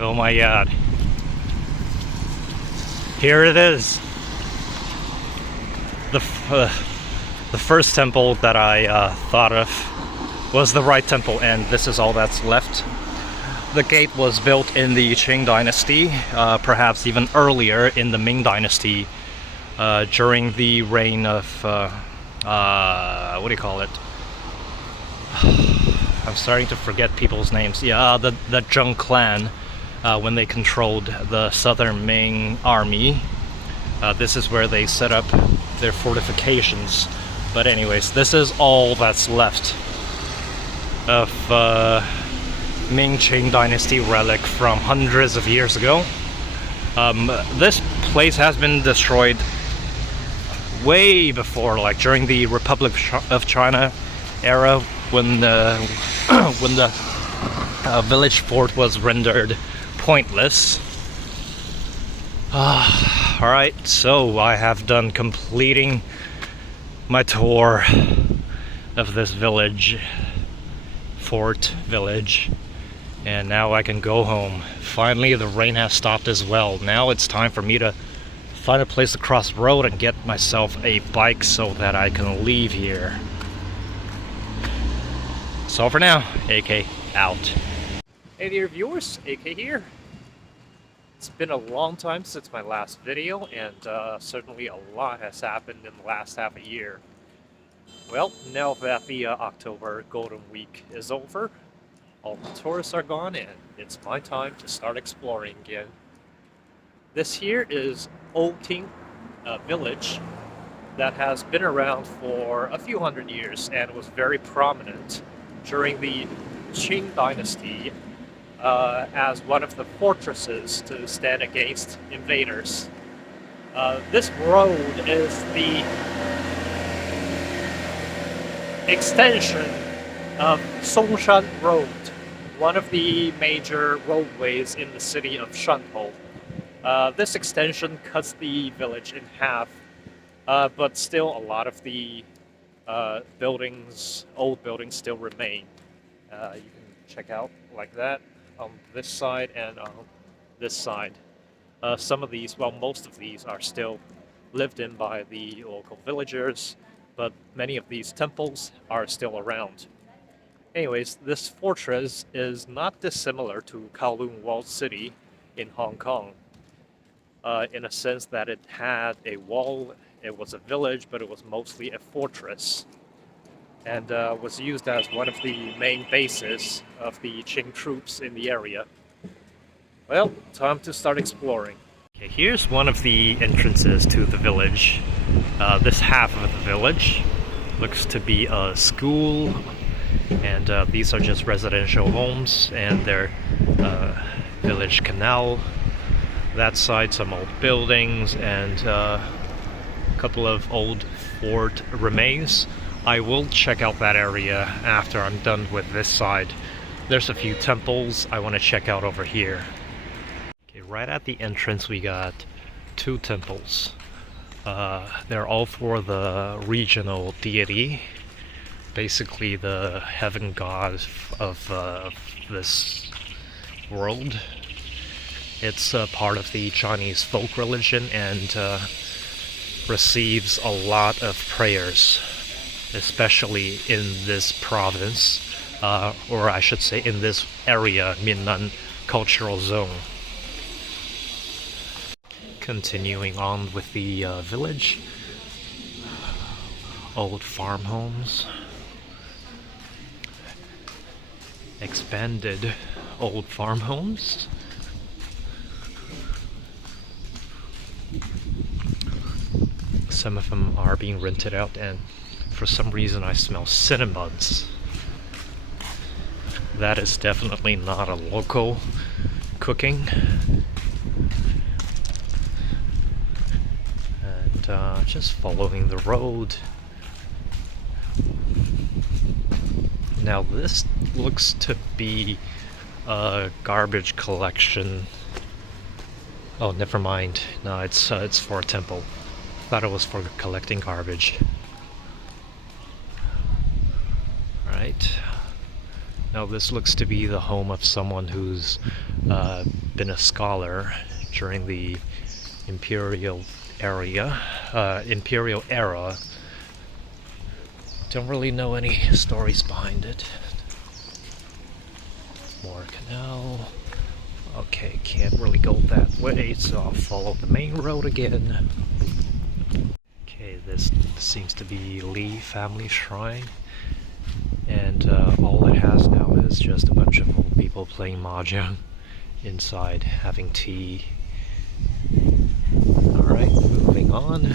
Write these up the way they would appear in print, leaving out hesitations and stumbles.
Oh my god. Here it is. The first temple that I thought of was the right temple, and this is all that's left. The gate was built in the Qing dynasty, perhaps even earlier in the Ming dynasty, during the reign of, what do you call it? I'm starting to forget people's names. Yeah, the Zheng clan, when they controlled the southern Ming army. This is where they set up their fortifications. But anyways, this is all that's left of Ming Qing dynasty relic from hundreds of years ago. This place has been destroyed way before, like during the Republic of China era, when the when the village fort was rendered pointless. Alright, so I have done completing my tour of this fort village, and now I can go home. Finally, the rain has stopped as well. Now it's time for me to find a place to cross the road and get myself a bike so that I can leave here. So for now, AK out. Hey there viewers, AK here. It's been a long time since my last video, and certainly a lot has happened in the last half a year. Well, now that the October Golden Week is over, all the tourists are gone, and it's my time to start exploring again. This here is Old Ting village that has been around for a few hundred years and was very prominent during the Qing dynasty as one of the fortresses to stand against invaders. This road is the extension of Songshan Road, one of the major roadways in the city of Shantou. This extension cuts the village in half, but still a lot of the old buildings still remain. You can check out like that on this side and on this side. Some of these, well, most of these are still lived in by the local villagers, but many of these temples are still around. Anyways, this fortress is not dissimilar to Kowloon Walled City in Hong Kong, in a sense that it had a wall. It was a village, but it was mostly a fortress, and was used as one of the main bases of the Qing troops in the area. Well, time to start exploring. Okay, here's one of the entrances to the village. This half of the village looks to be a school, and these are just residential homes and their village canal. That side, some old buildings and a couple of old fort remains. I will check out that area after I'm done with this side. There's a few temples I want to check out over here. Okay, right at the entrance we got two temples. They're all for the regional deity, basically the heaven god of this world. It's part of the Chinese folk religion and receives a lot of prayers, especially in this province, or I should say in this area, Minnan Cultural Zone. Continuing on with the village, old farm homes, expanded old farm homes. Some of them are being rented out, and for some reason I smell cinnamons. That is definitely not a local cooking. And just following the road. Now this looks to be a garbage collection. Oh, never mind. No, it's for a temple. Thought it was for collecting garbage. Alright. Now this looks to be the home of someone who's been a scholar during the imperial imperial era. Don't really know any stories behind it. More canal. Okay, can't really go that way, so I'll follow the main road again. Okay, this seems to be Li Family Shrine, and all it has now is just a bunch of old people playing mahjong inside, having tea. Alright, moving on.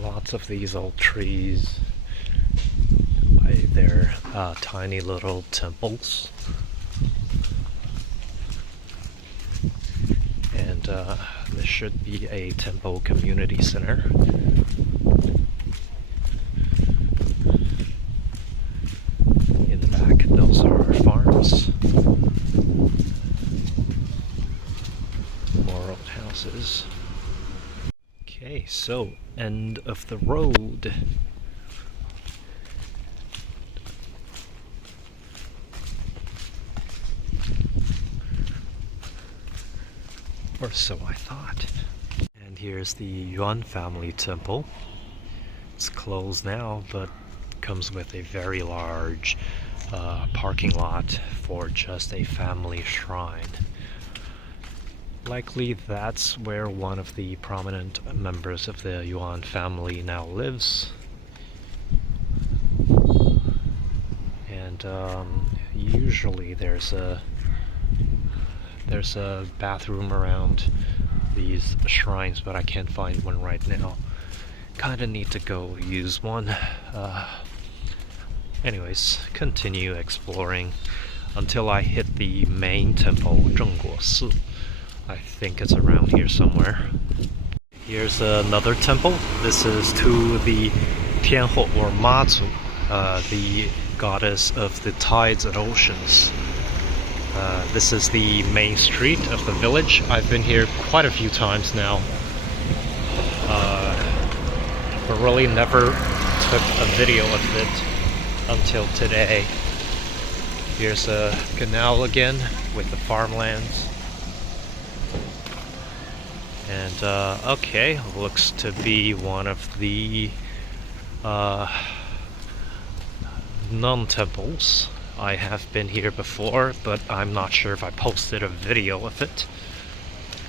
Lots of these old trees. They're tiny little temples. And this should be a temple community center. In the back, those are our farms. More old houses. Okay, so end of the road. Or so I thought. And here's the Yuan family temple. It's closed now, but comes with a very large parking lot for just a family shrine. Likely that's where one of the prominent members of the Yuan family now lives. And usually there's a bathroom around these shrines, but I can't find one right now. Kinda need to go use one. Anyways, continue exploring until I hit the main temple, Zhengguo Si. I think it's around here somewhere. Here's another temple. This is to the Tianhe or Mazu, the goddess of the tides and oceans. This is the main street of the village. I've been here quite a few times now, but really never took a video of it until today. Here's a canal again with the farmlands. And okay, looks to be one of the nun temples. I have been here before, but I'm not sure if I posted a video of it.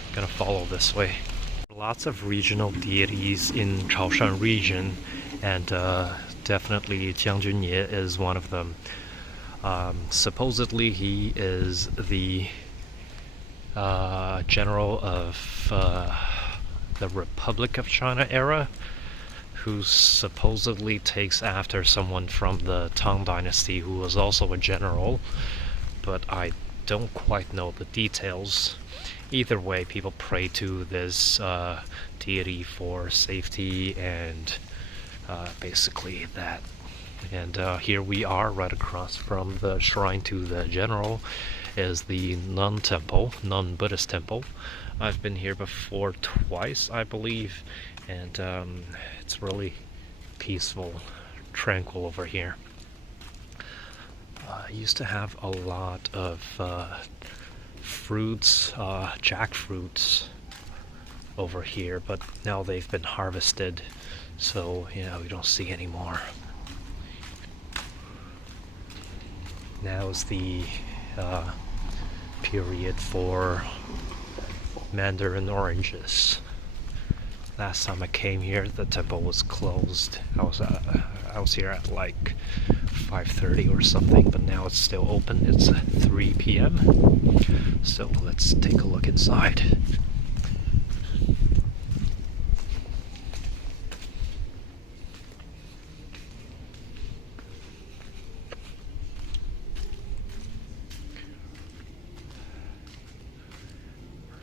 I'm gonna follow this way. Lots of regional deities in Chaoshan region, and definitely Jiangjunye is one of them. Supposedly he is the general of the Republic of China era, who supposedly takes after someone from the Tang Dynasty who was also a general, but I don't quite know the details. Either way, people pray to this deity for safety and basically that. And here we are, right across from the shrine to the general is the Nun temple, Nun Buddhist temple. I've been here before twice, I believe, and it's really peaceful, tranquil over here. I used to have a lot of fruits, jackfruits over here, but now they've been harvested, so we don't see any more. Now is the period for mandarin oranges. Last time I came here, the temple was closed. I was here at like 5:30 or something, but now it's still open. It's 3 p.m. So let's take a look inside.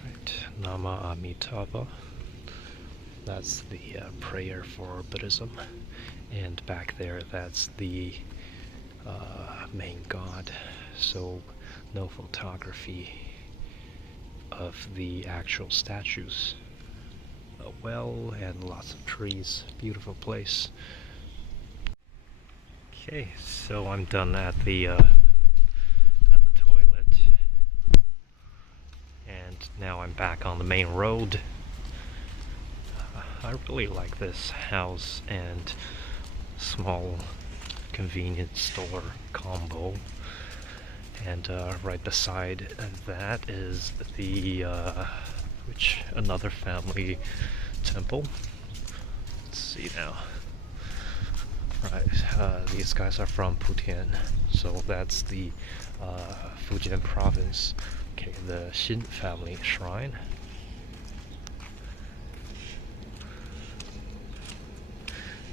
Right. Nama Amitabha. That's the prayer for Buddhism. And back there, that's the main god. So no photography of the actual statues. A well and lots of trees. Beautiful place. Okay, so I'm done at the toilet, and now I'm back on the main road. I really like this house and small convenience store combo. And right beside that is the another family temple. Let's see now. Right, these guys are from Putian, so that's the Fujian province. Okay, the Xin family shrine.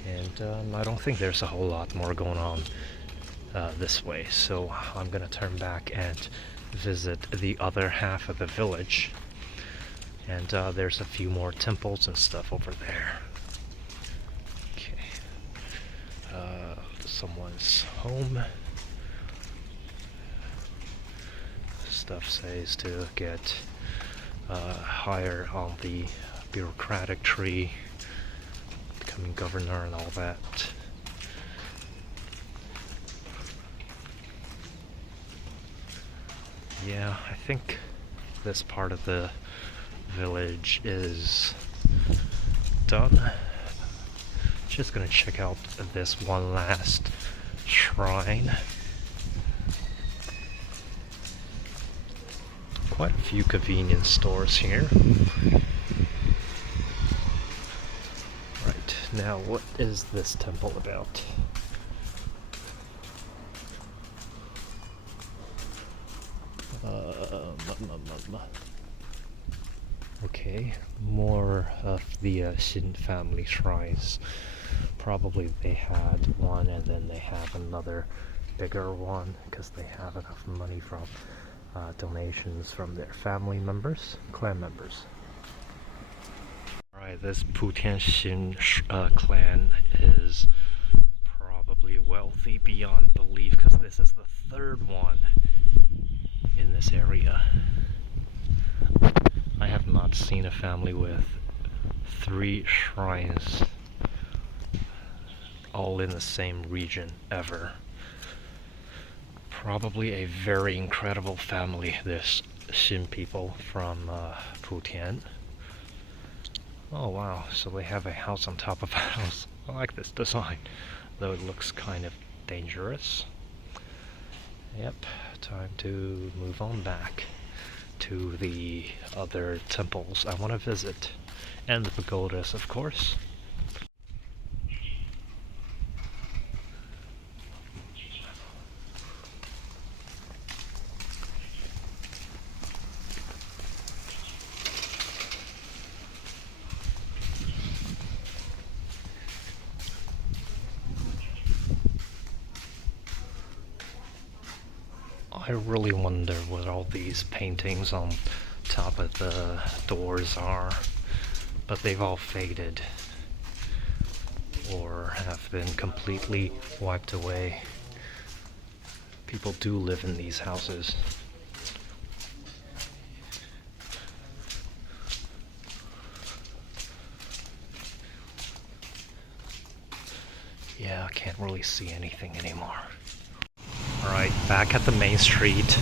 And I don't think there's a whole lot more going on this way, so I'm gonna turn back and visit the other half of the village. And there's a few more temples and stuff over there. Okay. Someone's home. Stuff says to get higher on the bureaucratic tree, becoming governor and all that. Yeah, I think this part of the village is done. Just gonna check out this one last shrine. Quite a few convenience stores here. Right, now what is this temple about? Okay, more of the Xin family shrines. Probably they had one and then they have another bigger one because they have enough money from donations from their family members, clan members. Alright, this Putian Xin clan is probably wealthy beyond belief because this is the third one in this area. I have not seen a family with 3 shrines all in the same region ever. Probably a very incredible family, this Xin people from Putian. Oh wow, so they have a house on top of a house. I like this design, though it looks kind of dangerous. Yep, time to move on back to the other temples I want to visit, and the pagodas, of course. I really wonder what all these paintings on top of the doors are, but they've all faded or have been completely wiped away. People do live in these houses. Yeah, I can't really see anything anymore. Alright, back at the main street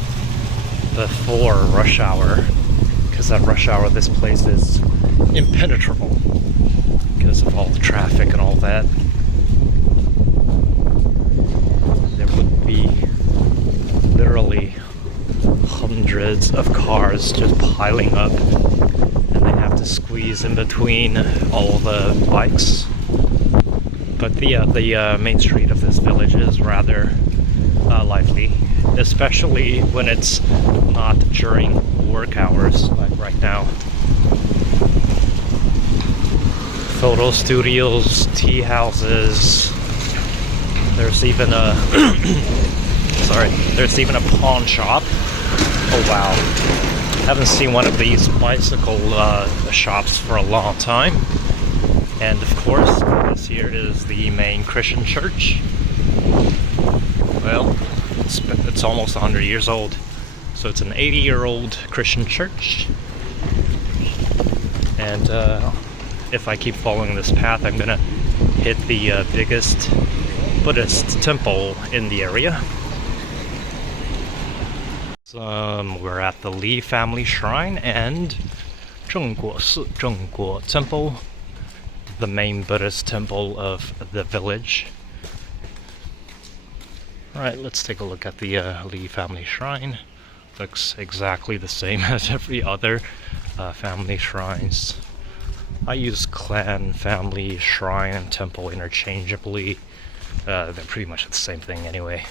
before rush hour, because at rush hour this place is impenetrable because of all the traffic and all that. There would be literally hundreds of cars just piling up, and they have to squeeze in between all the bikes. But the main street of this village is rather lively, especially when it's not during work hours like right now. Photo studios, tea houses. There's even a there's even a pawn shop. Oh wow. Haven't seen one of these bicycle shops for a long time. And of course, this here is the main Christian church. Well, it's almost 100 years old. So it's an 80-year-old Christian church. And if I keep following this path, I'm gonna hit the biggest Buddhist temple in the area. We're at the Li family shrine and Zhengguo temple, the main Buddhist temple of the village. Alright, let's take a look at the Li family shrine. Looks exactly the same as every other family shrines. I use clan, family, shrine, and temple interchangeably. They're pretty much the same thing anyway.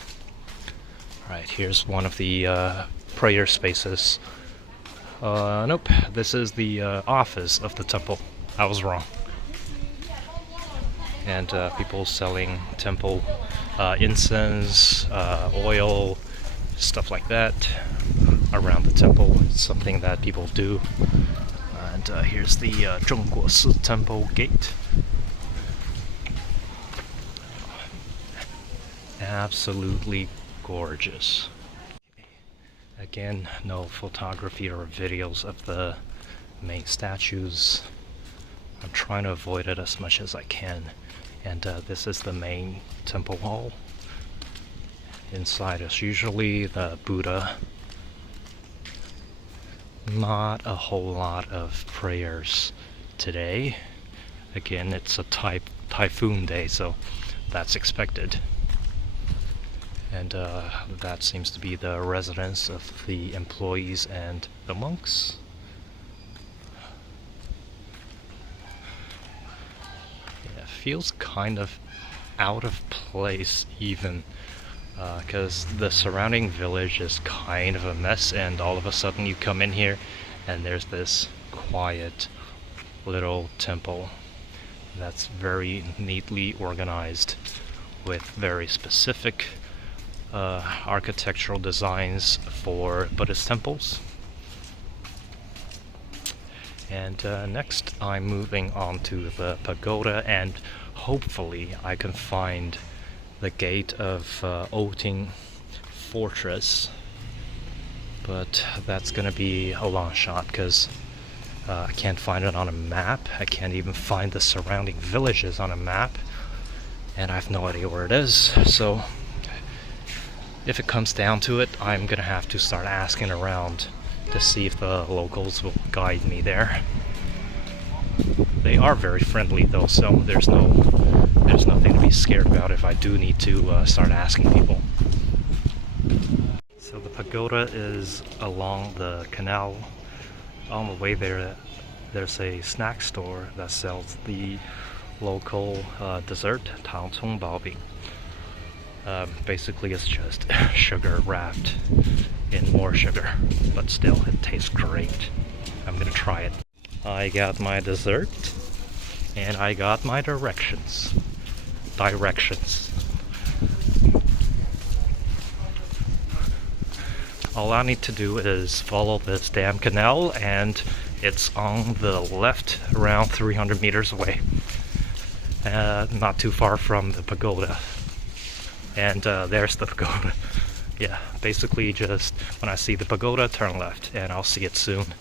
Alright, here's one of the prayer spaces. Nope, this is the office of the temple. I was wrong. And people selling temple incense, oil, stuff like that around the temple. It's something that people do. And here's the Zhengguo temple gate. Absolutely gorgeous. Again, no photography or videos of the main statues. I'm trying to avoid it as much as I can. And this is the main temple hall. Inside is usually the Buddha. Not a whole lot of prayers today. Again, it's a typhoon day, so that's expected. And that seems to be the residence of the employees and the monks. Yeah, it feels kind of out of place even, because the surrounding village is kind of a mess, and all of a sudden you come in here and there's this quiet little temple that's very neatly organized with very specific architectural designs for Buddhist temples. And next I'm moving on to the pagoda, and hopefully I can find the gate of Oting Fortress, but that's gonna be a long shot because I can't find it on a map. I can't even find the surrounding villages on a map, and I have no idea where it is. So if it comes down to it, I'm gonna have to start asking around to see if the locals will guide me there. They are very friendly though, so there's nothing to be scared about if I do need to start asking people. So the pagoda is along the canal. On the way there, there's a snack store that sells the local dessert, Tangcong Baobing. Basically it's just sugar wrapped in more sugar, but still it tastes great. I'm gonna try it. I got my dessert and I got my directions. All I need to do is follow this damn canal, and it's on the left around 300 meters away. Not too far from the pagoda. And there's the pagoda. Yeah, basically just when I see the pagoda, turn left, and I'll see it soon.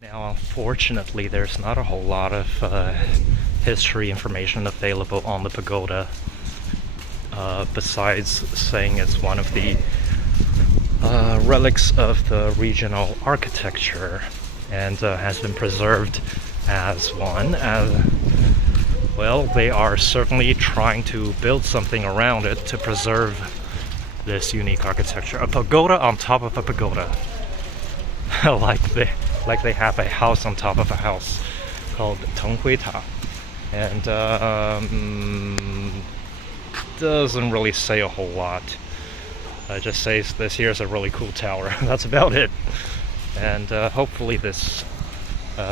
Now, unfortunately, there's not a whole lot of history information available on the pagoda, besides saying it's one of the relics of the regional architecture, and has been preserved as one. Well, they are certainly trying to build something around it to preserve this unique architecture. A pagoda on top of a pagoda. like they have a house on top of a house called Tonghuita. And doesn't really say a whole lot. It just says this here is a really cool tower. That's about it. And hopefully this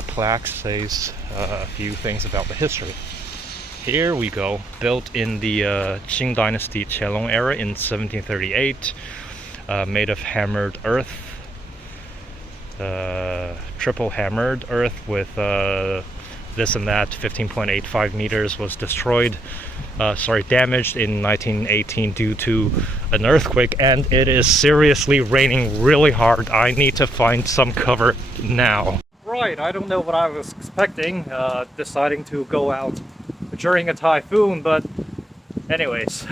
plaque says a few things about the history. Here we go. Built in the Qing Dynasty Qianlong era in 1738. made of hammered earth, triple hammered earth with this and that. 15.85 meters was destroyed, damaged in 1918 due to an earthquake, and it is seriously raining really hard. I need to find some cover now. Right, I don't know what I was expecting, deciding to go out during a typhoon, but anyways,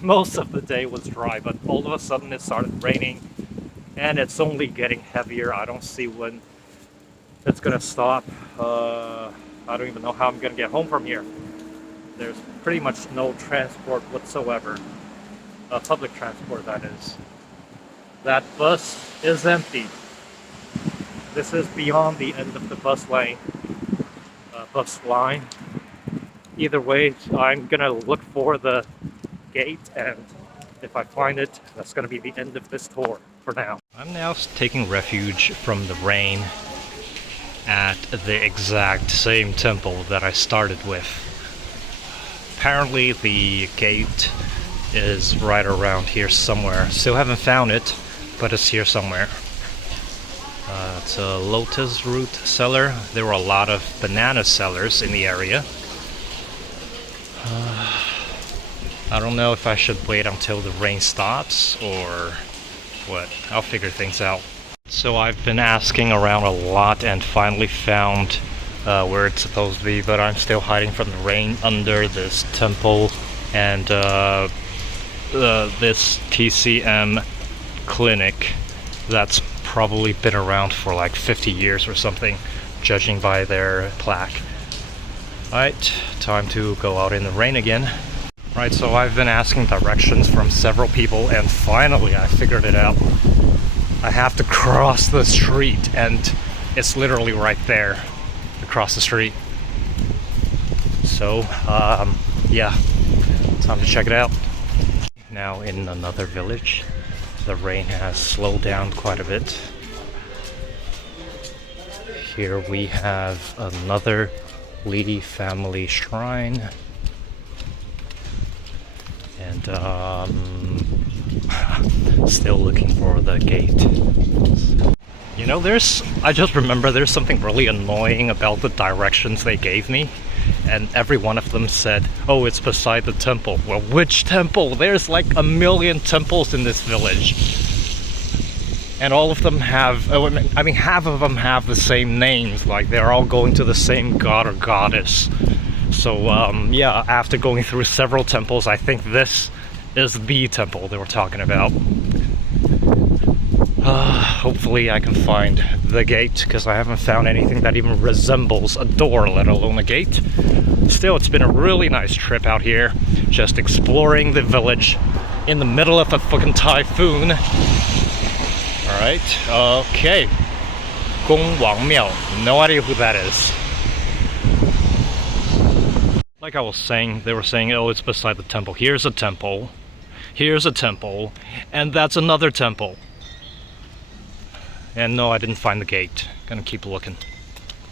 most of the day was dry, but all of a sudden it started raining, and it's only getting heavier. I don't see when it's gonna stop. I don't even know how I'm gonna get home from here. There's pretty much no transport whatsoever. Public transport, that is. That bus is empty. This is beyond the end of the bus line. Either way, I'm gonna look for the gate, and if I find it, that's gonna be the end of this tour for now. I'm now taking refuge from the rain at the exact same temple that I started with. Apparently the gate is right around here somewhere. Still haven't found it, but it's here somewhere. It's a lotus root cellar. There were a lot of banana sellers in the area. I don't know if I should wait until the rain stops or what. I'll figure things out. So I've been asking around a lot and finally found where it's supposed to be, but I'm still hiding from the rain under this temple and this TCM clinic that's probably been around for like 50 years or something, judging by their plaque. Alright, time to go out in the rain again. Right, so I've been asking directions from several people, and finally I figured it out. I have to cross the street, and it's literally right there across the street. So, yeah, time to check it out. Now in another village, the rain has slowed down quite a bit. Here we have another Li family shrine. And still looking for the gate. You know, I just remember there's something really annoying about the directions they gave me, and every one of them said, oh, it's beside the temple. Well, which temple? There's like a million temples in this village, and all of them have, I mean, half of them have the same names, like they're all going to the same god or goddess. So yeah, after going through several temples, I think this is the temple they were talking about. Hopefully I can find the gate, because I haven't found anything that even resembles a door, let alone a gate. Still, it's been a really nice trip out here, just exploring the village in the middle of a fucking typhoon. Alright, okay. Guangdong, no idea who that is. Like I was saying, they were saying, oh, it's beside the temple. Here's a temple, here's a temple, and that's another temple. And no, I didn't find the gate. Gonna keep looking.